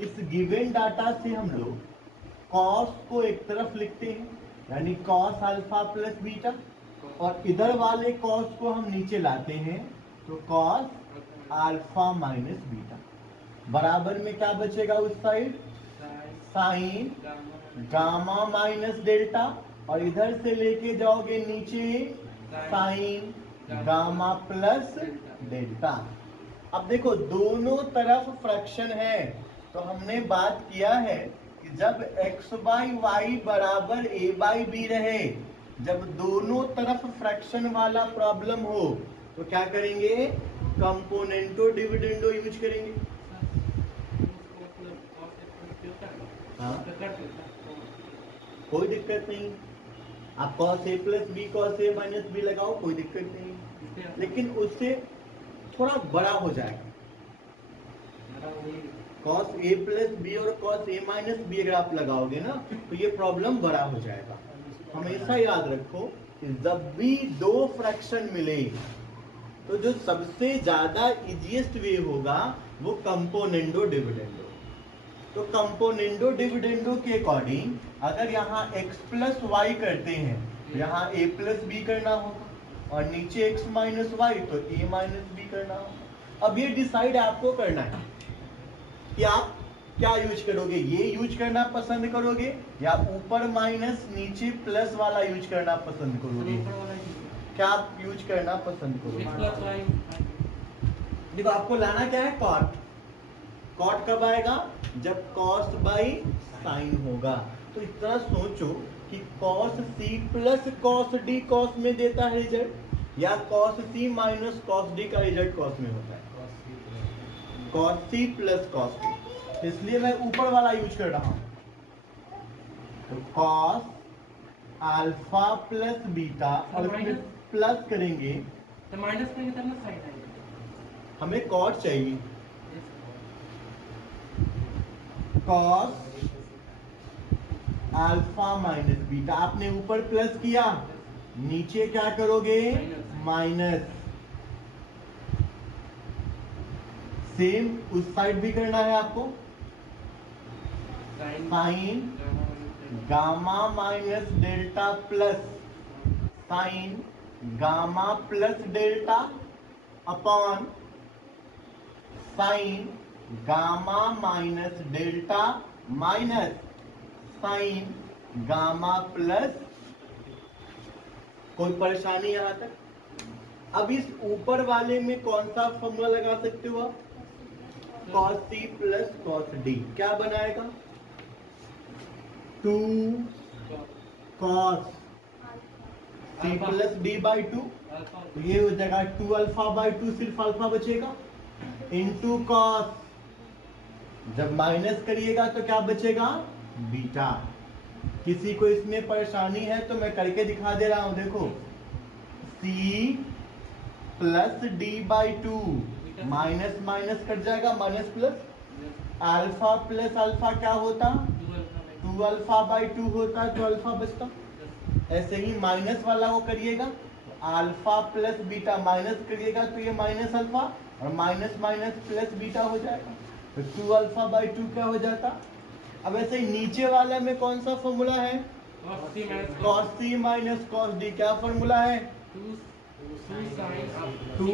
इस गिवन डाटा से हम लोग कॉस को एक तरफ लिखते हैं, यानी कॉस अल्फा प्लस बीटा, और इधर वाले कॉस को हम नीचे लाते हैं, तो कॉस अल्फा माइनस बीटा बराबर में क्या बचेगा उस side? Sign gamma minus delta, और इधर से लेके जाओगे नीचे साइन गामा प्लस डेल्टा। अब देखो दोनों तरफ फ्रैक्शन है, तो हमने बात किया है कि जब x बाई वाई बराबर a बाई बी रहे, जब दोनों तरफ फ्रैक्शन वाला प्रॉब्लम हो, तो क्या करेंगे? कंपोनेंटो डिविडेंडो यूज करेंगे। हाँ, कोई दिक्कत नहीं, आप cos a plus b cos a minus b लगाओ, कोई दिक्कत नहीं, लेकिन उससे थोड़ा बड़ा हो जाएगा। cos a प्लस बी और cos a माइनस बी अगर आप लगाओगे ना, तो ये प्रॉब्लम बड़ा हो जाएगा। हमेशा याद रखो कि जब भी दो फ्रैक्शन मिले, तो जो सबसे ज्यादा इजीएस्ट वे होगा वो कंपोनेंडो डिविडेंडो। तो कंपोनेंडो डिविडेंडो के अकॉर्डिंग अगर यहाँ x प्लस वाई करते हैं, तो यहाँ a प्लस बी करना होगा, और नीचे x माइनस वाई तो a माइनस बी करना होगा। अब ये डिसाइड आपको करना है कि आप क्या यूज करोगे, ये यूज करना पसंद करोगे या ऊपर माइनस नीचे प्लस वाला यूज करना पसंद करोगे? क्या आप यूज करना पसंद करोगे? देखो आपको लाना क्या है? कॉट। कॉट कब आएगा? जब कॉस बाई साइन होगा। तो इतना सोचो कि cos c plus cos d cos में देता है रिजल्ट, या cos c minus cos d का रिजल्ट कॉस में होता है? Cos c plus cos d, इसलिए मैं ऊपर वाला यूज कर रहा हूं। तो कॉस अल्फा प्लस बीटा, और फिर प्लस करेंगे तो माइनस में कितना साइन आएगा? हमें कॉट चाहिए। कॉस अल्फा माइनस बीटा, आपने ऊपर प्लस किया, नीचे क्या करोगे? माइनस। सेम उस साइड भी करना है आपको। Sign gamma minus delta plus sign gamma plus delta upon sine gamma minus delta minus sign gamma plus. कोई परेशानी यहां तक? अब इस ऊपर वाले में कौन सा फॉर्मूला लगा सकते हो आप? cos C plus cos D क्या बनाएगा? 2 cos C plus D by 2, तो ये हो जाएगा 2 अल्फा बाई 2, सिर्फ अल्फा बचेगा, इंटू cos, जब माइनस करिएगा तो क्या बचेगा? बीटा। किसी को इसमें परेशानी है तो मैं करके दिखा दे रहा हूं, देखो C plus D by 2, minus minus cut जाएगा, minus plus, alpha plus alpha क्या होता? 2 अल्फा बाई 2 होता, तो अल्फा बचता। ऐसे ही माइनस वाला को करिएगा, अल्फा प्लस बीटा, माइनस करिएगा तो ये माइनस अल्फा और माइनस माइनस प्लस बीटा हो जाएगा, तो 2 अल्फा बाई 2 क्या हो जाता? अब ऐसे ही नीचे वाले में कौन सा फॉर्मूला है? cos C minus cos D, क्या फॉर्मूला है? 2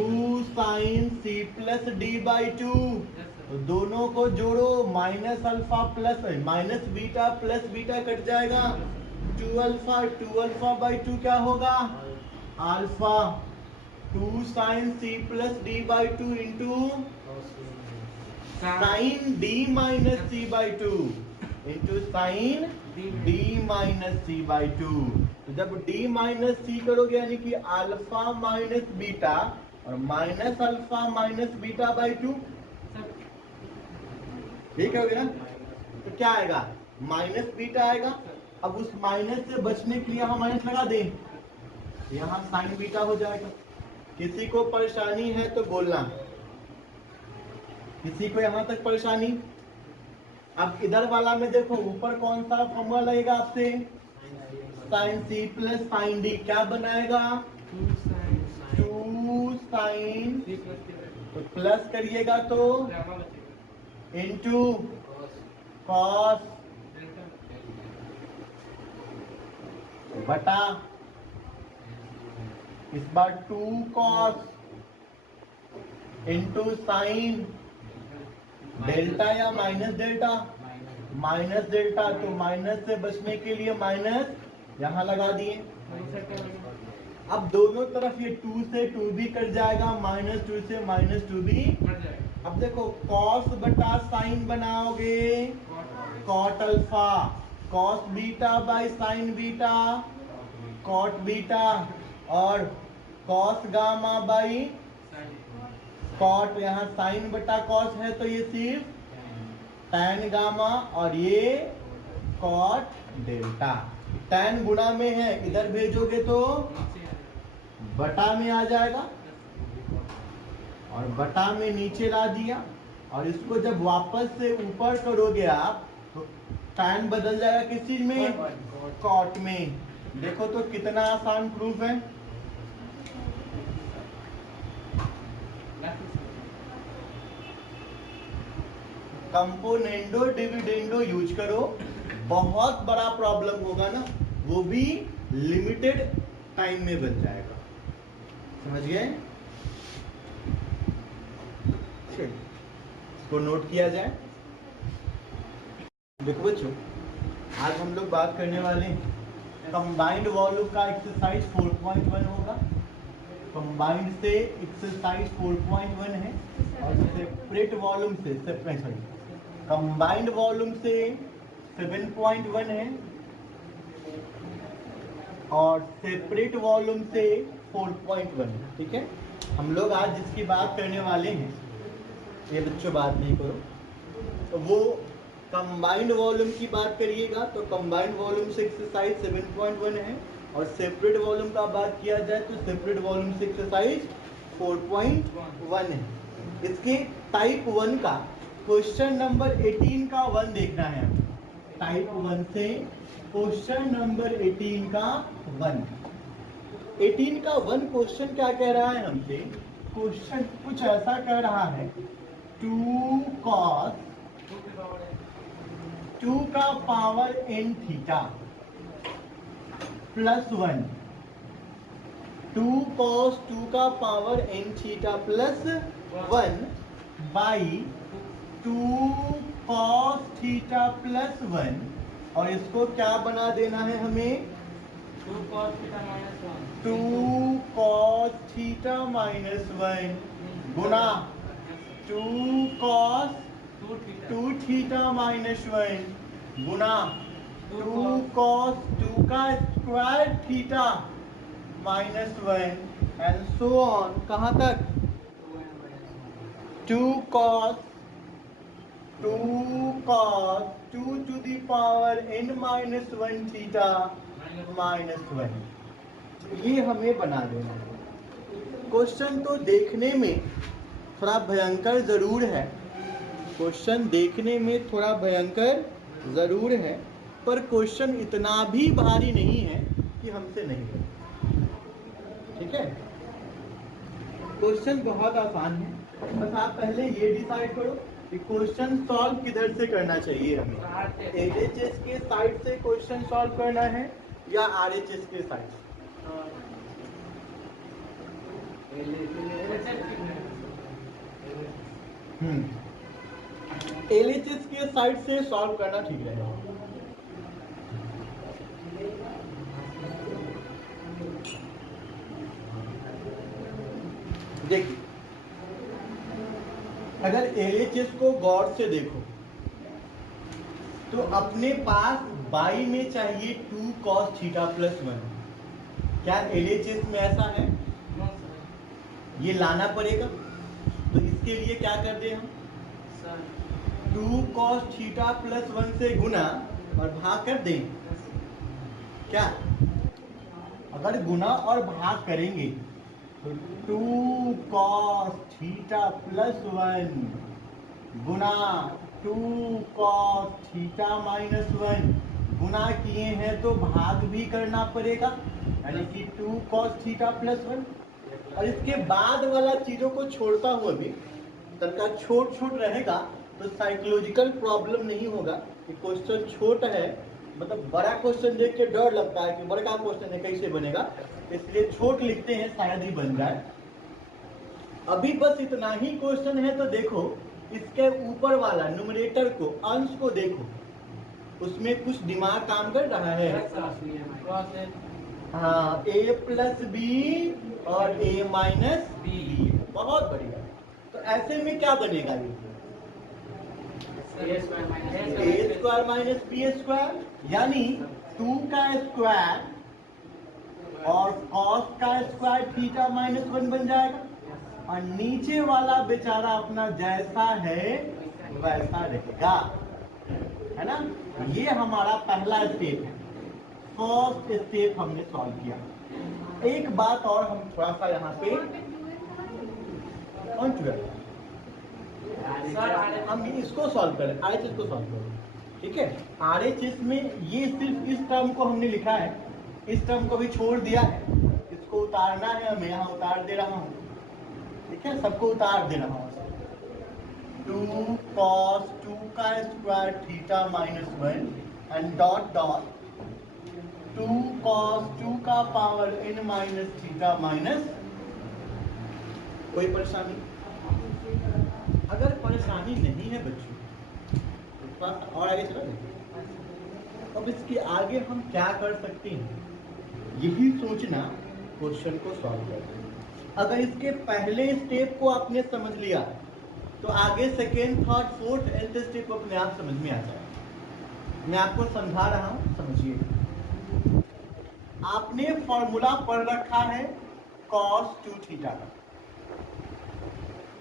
sin C plus D by 2, तो दोनों को जोड़ो, minus alpha plus minus beta plus beta cut जाएगा, 2 अल्फा बाई 2 क्या होगा? Alpha. 2 sin C plus D by 2 into sin D minus C by 2 into sin D minus C by 2। तो जब D minus C करोगे यानी कि alpha minus beta और minus alpha minus beta by 2, ठीक है ना? तो क्या आएगा? माइनस बीटा आएगा। अब उस माइनस से बचने के लिए हम माइनस लगा दें, यहाँ साइन बीटा हो जाएगा। किसी को परेशानी है तो बोलना, किसी को यहाँ तक परेशानी? अब इधर वाला में देखो, ऊपर कौन सा फॉर्मूला लगेगा आपसे? Sine C plus sine D क्या बनाएगा? 2 साइन, तो प्लस करिएगा तो इंटू कॉस बटा, इस बार 2 कॉस इंटू साइन, डेल्टा या माइनस डेल्टा? माइनस डेल्टा, तो माइनस से बचने के लिए माइनस यहाँ लगा दिए। अब दोनों तरफ ये 2 से 2 भी कट जाएगा, माइनस 2 से माइनस 2 भी। अब देखो कॉस बटा साइन बनाओगे, cot alpha, cos beta by sine beta, cot beta, और कॉस गामा बाई कॉट, यहाँ साइन बटा कॉस है तो ये सिर्फ टैन गामा, और ये कॉट डेल्टा। टैन गुणा में है, इधर भेजोगे तो बटा में आ जाएगा, और बटा में नीचे ला दिया, और इसको जब वापस से ऊपर करोगे आप तो टैन बदल जाएगा किस चीज में? कॉट में। देखो तो कितना आसान प्रूफ है। कंपोनेंडो डिविडेंडो यूज करो, बहुत बड़ा प्रॉब्लम होगा ना, वो भी लिमिटेड टाइम में बन जाएगा। समझ गए? इसको नोट किया जाए। देखो बच्चों, आज हम लोग बात करने वाले हैं कंबाइंड वॉल्यूम का एक्सरसाइज 4.1 होगा। कंबाइंड से एक्सरसाइज 4.1 है, और सेपरेट वॉल्यूम से कंबाइंड वॉल्यूम से 7.1 है, और सेपरेट वॉल्यूम से 4.1 है। ठीक है, हम लोग आज जिसकी बात करने वाले हैं, ये बच्चों बात नहीं करो, तो वो कंबाइंड वॉल्यूम की बात करिएगा। तो कंबाइंड वॉल्यूम से एक्सरसाइज 7.1 है, और सेपरेट वॉल्यूम का बात किया जाए तो सेपरेट वॉल्यूम से एक्सरसाइज 4.1 है। इसके टाइप 1 का क्वेश्चन नंबर 18 का 1 देखना है। टाइप 1 से क्वेश्चन नंबर 18 का 1। 18 का 1 क्वेश्चन क्या कह रहा है हमसे? क्वेश्चन कुछ ऐसा कह रहा है, 2 cos 2 का power n theta plus 1, 2 cos 2 का power n theta plus 1 by 2 cos theta plus 1, और इसको क्या बना देना है हमें? 2 cos थीटा माइनस 1 गुना 2 cos 2 2 थीटा माइनस 1 गुना 2 cos 2 का square theta minus 1 and so on. कहाँ तक? 2 cos 2 to the power n minus 1 theta minus 1। ये हमें बना देना है। क्वेश्चन तो देखने में थोड़ा भयंकर जरूर है, क्वेश्चन देखने में थोड़ा भयंकर जरूर है, पर क्वेश्चन इतना भी भारी नहीं है कि हमसे नहीं बने। ठीक है, क्वेश्चन बहुत आसान है। बस आप पहले ये डिसाइड करो कि क्वेश्चन सॉल्व किधर से करना चाहिए हमें। LHS के साइड से क्वेश्चन सॉल्व करना है या RHS के साइड से? LHS के साइड से सॉल्व करना ठीक रहेगा। देखिए, अगर LHS को गौर से देखो तो अपने पास बाई में चाहिए 2 cos थीटा प्लस 1। क्या LHS में ऐसा है? ये लाना पड़ेगा, तो इसके लिए क्या कर दे हम? 2 cos थीटा प्लस 1 से गुना और भाग कर दें। क्या अगर गुना और भाग करेंगे तो 2 cos थीटा प्लस 1 गुना 2 cos थीटा माइनस 1 गुना किए हैं तो भाग भी करना पड़ेगा, यानी कि 2 cos थीटा प्लस 1। और इसके बाद वाला चीजों को छोड़ता हुआ भी तनका छोट छोट रहेगा तो साइकोलॉजिकल प्रॉब्लम नहीं होगा कि क्वेश्चन छोटा है, मतलब बड़ा क्वेश्चन देख के डर लगता है कि बड़ा क्वेश्चन है कैसे बनेगा, इसलिए छोट लिखते हैं शायद ही बन जाए। अभी बस इतना ही क्वेश्चन है, तो देखो इसके ऊपर वाला न्यूमरेटर को, अंश को देखो, उसमें कुछ दिमाग काम कर रहा है। हाँ, a प्लस बी और a माइनस बी, बहुत बढ़िया। तो ऐसे में क्या बनेगा? ये a square minus b square, यानी 2 का स्क्वायर और cos का स्क्वायर थीटा माइनस 1 बन जाएगा, और नीचे वाला बेचारा अपना जैसा है वैसा रहेगा, है ना। ये हमारा पहला स्टेप है, फर्स्ट स्टेप हमने सॉल्व किया। एक बात और हम थोड़ा सा यहाँ पे हम इसको सॉल्व करें, RHS को सॉल्व करें। ठीक है, RHS में ये सिर्फ इस टर्म को हमने लिखा है, इस टर्म को भी छोड़ दिया है, इसको उतारना है, मैं यहाँ उतार दे रहा हूँ। ठीक है, सबको उतार दे रहा हूँ। 2 cos 2 का square theta minus 1 and dot dot 2 cos 2 का power n minus theta minus. कोई परेशानी? अगर परेशानी नहीं है बच्चों तो और आगे चला जाए। अब इसके आगे हम क्या कर सकते हैं, यही सोचना क्वेश्चन को सॉल्व करना। अगर इसके पहले स्टेप को आपने समझ लिया तो आगे सेकेंड, थर्ड, फोर्थ, एल्थ स्टेप अपने आप समझ में आ जाए। मैं आपको समझा रहा हूं, समझिए। आपने फॉर्मूला पढ़ रखा है cos 2 थीटा का,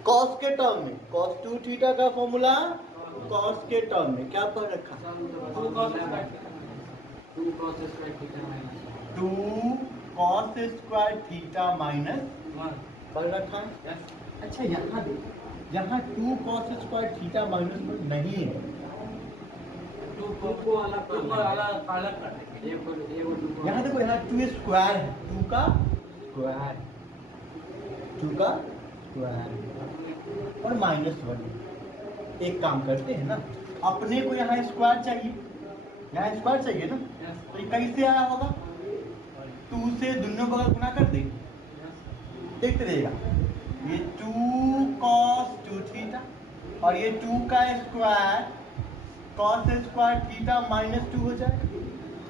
cos के टर्म में, cos 2 थीटा का फॉर्मूला cos के टर्म में क्या पढ़ रखा? 2 cos स्क्वायर थीटा माइनस पढ़ रखा है। अच्छा, यहाँ देखो, यहाँ 2 cos स्क्वायर थीटा माइनस नहीं है, यहाँ देखो, यहाँ 2 स्क्वायर है, 2 का स्क्वायर, 2 का स्क्वायर और माइनस 1। एक काम करते हैं ना, अपने को यहाँ स्क्वायर चाहिए, यहाँ स्क्वायर चाहिए ना, तो ये कैसे आया होगा? 2 से दोनों बगल गुना कर देंगे, देखते रहेगा। ये 2 cos 2 थीटा और ये 2 का square cos square theta minus 2 हो जाएगा।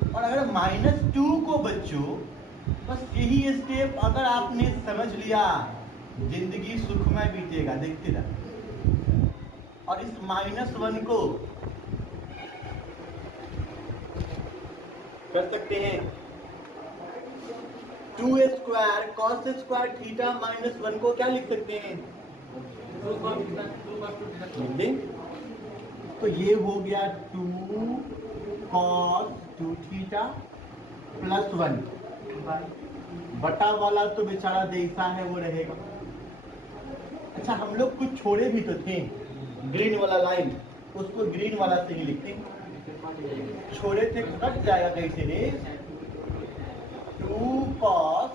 और अगर माइनस 2 को बच्चों, बस यही स्टेप अगर आपने समझ लिया, जिंदगी सुखमय बीतेगा। देखते रहो, और इस -1 को कर सकते हैं 2 स्क्वायर cos स्क्वायर थीटा -1 को क्या लिख सकते हैं? 2 cos थीटा 2 cos 2 थीटा लिख दें। तो ये हो गया 2 cos 2 थीटा +1 बटा वाला तो बेचारा जैसा है वो रहेगा। अच्छा, हम लोग कुछ छोड़े भी तो थे, ग्रीन वाला लाइन, उसको ग्रीन वाला से ही लिखते हैं। छोड़े थे, कट जाएगा कैसे रे? 2 cos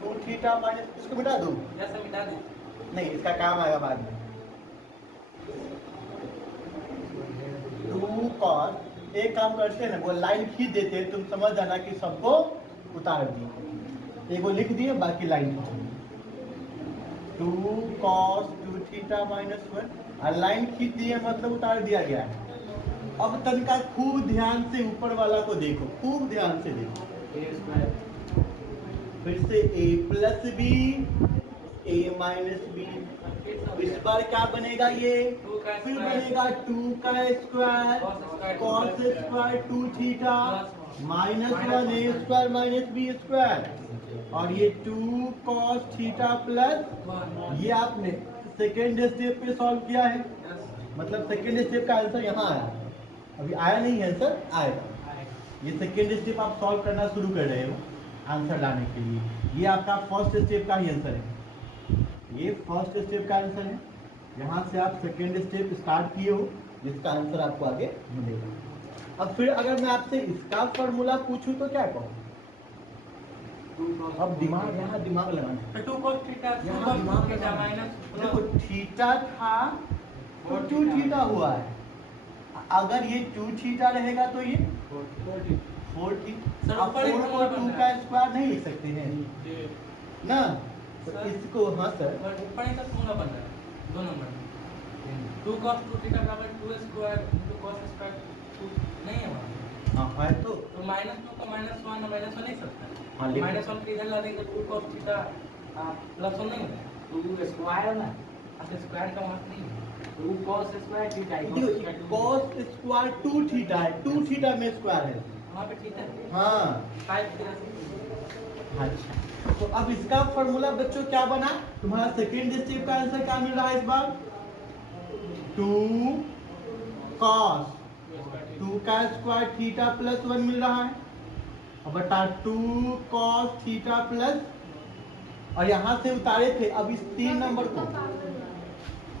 2 थीटा माइनस, इसको मिटा दो। जैसा मिटा दे नहीं, इसका काम आएगा बाद में। 2 cos, एक काम करते हैं ना, वो लाइन खींच देते हैं, तुम समझ जाना कि सबको उतार दिए, एगो लिख दिए, बाकी लाइन खींच 2 cos 2 थीटा -1 और लाइन खींच दिए, मतलब उतार दिया गया है। अब तनिका खूब ध्यान से ऊपर वाला को देखो, खूब ध्यान से देखो। A square फिर से a plus b a minus b, इस बार क्या बनेगा? ये 2 का फिर स्क्वायर बनेगा 2 का square cos square 2 theta -1 a square minus b square, और ये 2 cos थीटा प्लस, 1 ये आपने सेकेंड स्टेप पे सॉल्व किया है, मतलब सेकेंड स्टेप का आंसर यहाँ आया। अभी आया नहीं है आंसर, आएगा। ये सेकेंड स्टेप आप सॉल्व करना शुरू कर रहे हो आंसर लाने के लिए। ये आपका फर्स्ट स्टेप का ही आंसर है, ये फर्स्ट स्टेप का आंसर है। यहाँ से आप सेकेंड स्टेप स्टार्ट किए हो, जिसका आंसर आपको आगे मिलेगा। अब फिर अगर मैं आपसे इसका फॉर्मूला पूछूं तो क्या कहूँ? 2 cos अब दिमाग, यहाँ दिमाग लगाना। तो 2 cos थीटा 2 यहाँ cos दिमाग थीटा लगाना। माइनस देखो थीटा था तो 2 थीटा हुआ है, अगर ये 2 थीटा रहेगा तो ये 4 थीटा। सर, अब ऊपर एक 4 को नंबर 2 बन का रहा है। स्क्वायर नहीं लिख सकते हैं ये ना, तो सर। इसको, हाँ सर, और ऊपर ही का फॉर्मूला बन रहा है 2 नंबर में 2 cos 2 थीटा बराबर 2 स्क्वायर इनटू cos स्क्वायर 2 नहीं है वहाँ, हाँ है तो तो -2 को -1 नहीं सकता हाँ, लिख। -1 के इधर ला देंगे 2 cos थीटा +1 नहीं होता 2 स्क्वायर ना, अच्छा स्क्वायर का वहाँ नहीं है 2 cos स्क्वायर थीटा देखो cos स्क्वायर 2 थीटा है, 2 थीटा में स्क्वायर है। वहाँ पे ठीक है हाँ 5 की तरह अच्छा, तो अब इसका फॉर्मूला बच्चों क्या बना? तुम्हारा सेकेंड स्टेप का आंसर क्या मिल रहा है इस बार? 2 cos 2 का स्क्वायर थीटा +1 मिल रहा है, अब बटा 2 cos थीटा प्लस, और यहाँ से उतारे थे, अब इस 3 नंबर को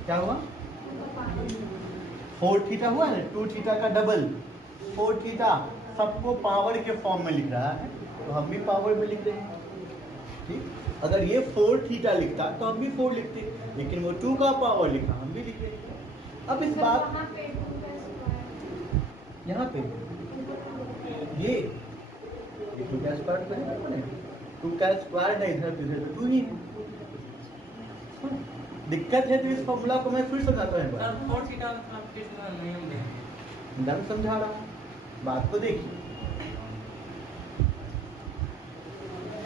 क्या हुआ? 4 थीटा हुआ ना, 2 थीटा का डबल 4 थीटा, सबको पावर के फॉर्म में लिख रहा है, तो हम भी पावर में लिख रहे हैं। ठीक, अगर ये 4 थीटा लिखता तो हम भी 4 लिखते, लेकिन वो 2 का पावर लिखा, हम भी लिख रहे हैं। अब इस बात यहाँ पे ये 2 का स्क्वायर करेंगे, 2 का स्क्वायर है इधर, इधर तो 2 ही है। दिक्कत है तो इस फॉर्मूला को मैं फिर समझाता हूँ एक बार। सर 4 थीटा मतलब कितना नियम देंगे दम समझा रहा हूँ, बात को देखिए।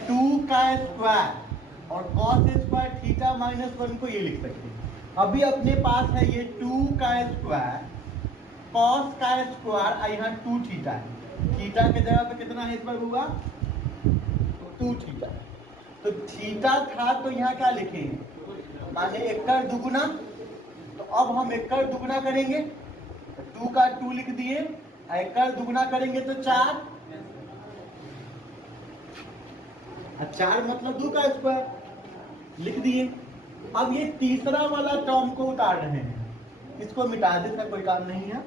2 का स्क्वायर और cos स्क्वायर थीटा -1 को ये लिख सकते हैं। अभी अपने पास है ये 2 का स्क्वायर cos का स्क्वायर, और यहाँ 2 थीटा है, थीटा के जगह पे कितना है इस बार होगा? 2 थीटा। तो थीटा था तो यहाँ क्या लिखेंगे? माने 1 का दुगुना, तो अब हम 1 का दुगुना करेंगे, 2 का 2 लिख दिए, 1 का दुगुना करेंगे तो 4, और 4 मतलब 2 का स्क्वायर लिख दिए। अब ये तीसरा वाला टर्म को उतार रहे हैं, इसको मिटा देता कोई काम नहीं है।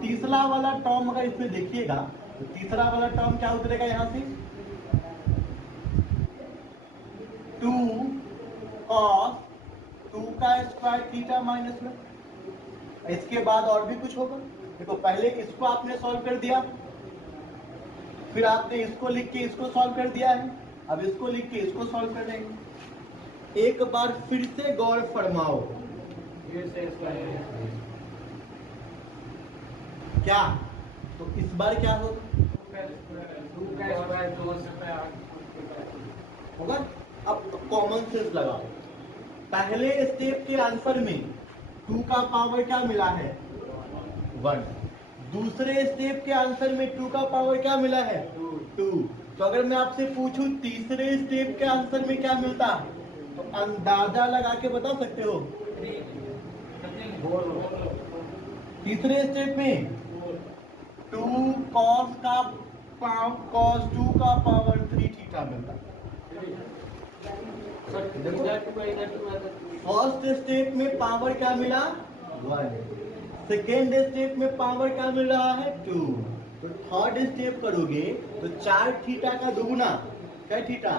तीसरा वाला टर्म अगर इसमें देखिएगा तो तीसरा वाला टर्म क्या उतरेगा यहाँ से? 2 cos 2 का स्क्वायर थीटा -1। इसके बाद और भी कुछ होगा। देखो पहले इसको आपने सॉल्व कर दिया, फिर आपने इसको लिख के इसको सॉल्व कर दिया है, अब इसको लिख के इसको सॉल्व कर देंगे। एक बार फिर से गौर फरमाओ, ये से स्क्वायर क्या तो इस बार क्या होगा? 2 का स्क्वायर 2 से होगा। अब कॉमन सेंस लगाओ, पहले स्टेप के आंसर में 2 का पावर क्या मिला है 1। दूसरे स्टेप के आंसर में 2 का पावर क्या मिला है 2। तो अगर मैं आपसे पूछूं तीसरे स्टेप के आंसर में क्या मिलता, तो अंदाजा लगा के बता सकते हो। तीसरे स्टेप में 2 cos का cos 2 का पावर 3 थीटा मिलता। फर्स्ट स्टेप में पावर क्या मिला 1, सेकेंड स्टेप में पावर क्या मिल रहा है 2। तो थर्ड स्टेप करोगे तो 4 थीटा का दुगुना क्या थीटा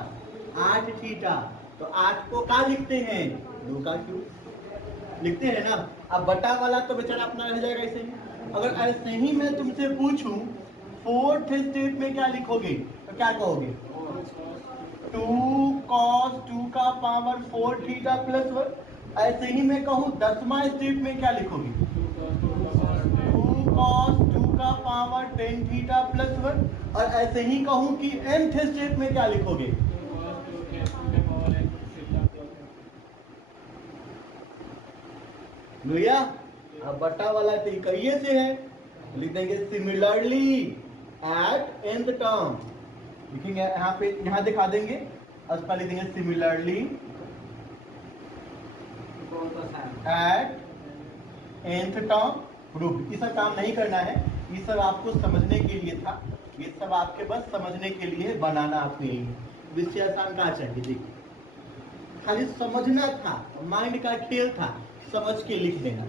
8 थीटा। तो 8 को क्या लिखते हैं 2 का क्यूब लिखते हैं ना। अब बटा वाला तो बेचारा अपना रह जाएगा ऐसे ही। अगर ऐसे ही मैं तुमसे पूछूं फोर्थ स्टेप में क्या लिखोगे तो क्या कहोगे 2 cos 2 का पावर 4 थीटा प्लस 1। ऐसे ही मैं कहूं 10वां स्टेप में क्या लिखोगे 2 cos 2 का पावर 10 थीटा प्लस 1। और ऐसे ही कहूं कि nth स्टेप में क्या लिखोगे भैया। अब बटा वाला तरीका ये से है, लिख देंगे सिमिलरली एट nth टर्म। लिखेंगे यहाँ पे, यहाँ दिखा देंगे और उसका लिख देंगे similarly at nth term proof. ये सब काम नहीं करना है, ये सब आपको समझने के लिए था, ये सब आपके बस समझने के लिए बनाना आपके लिए। विषय आसान कहा चाहिए जी, खाली समझना था, माइंड का खेल था, समझ के लिख देना।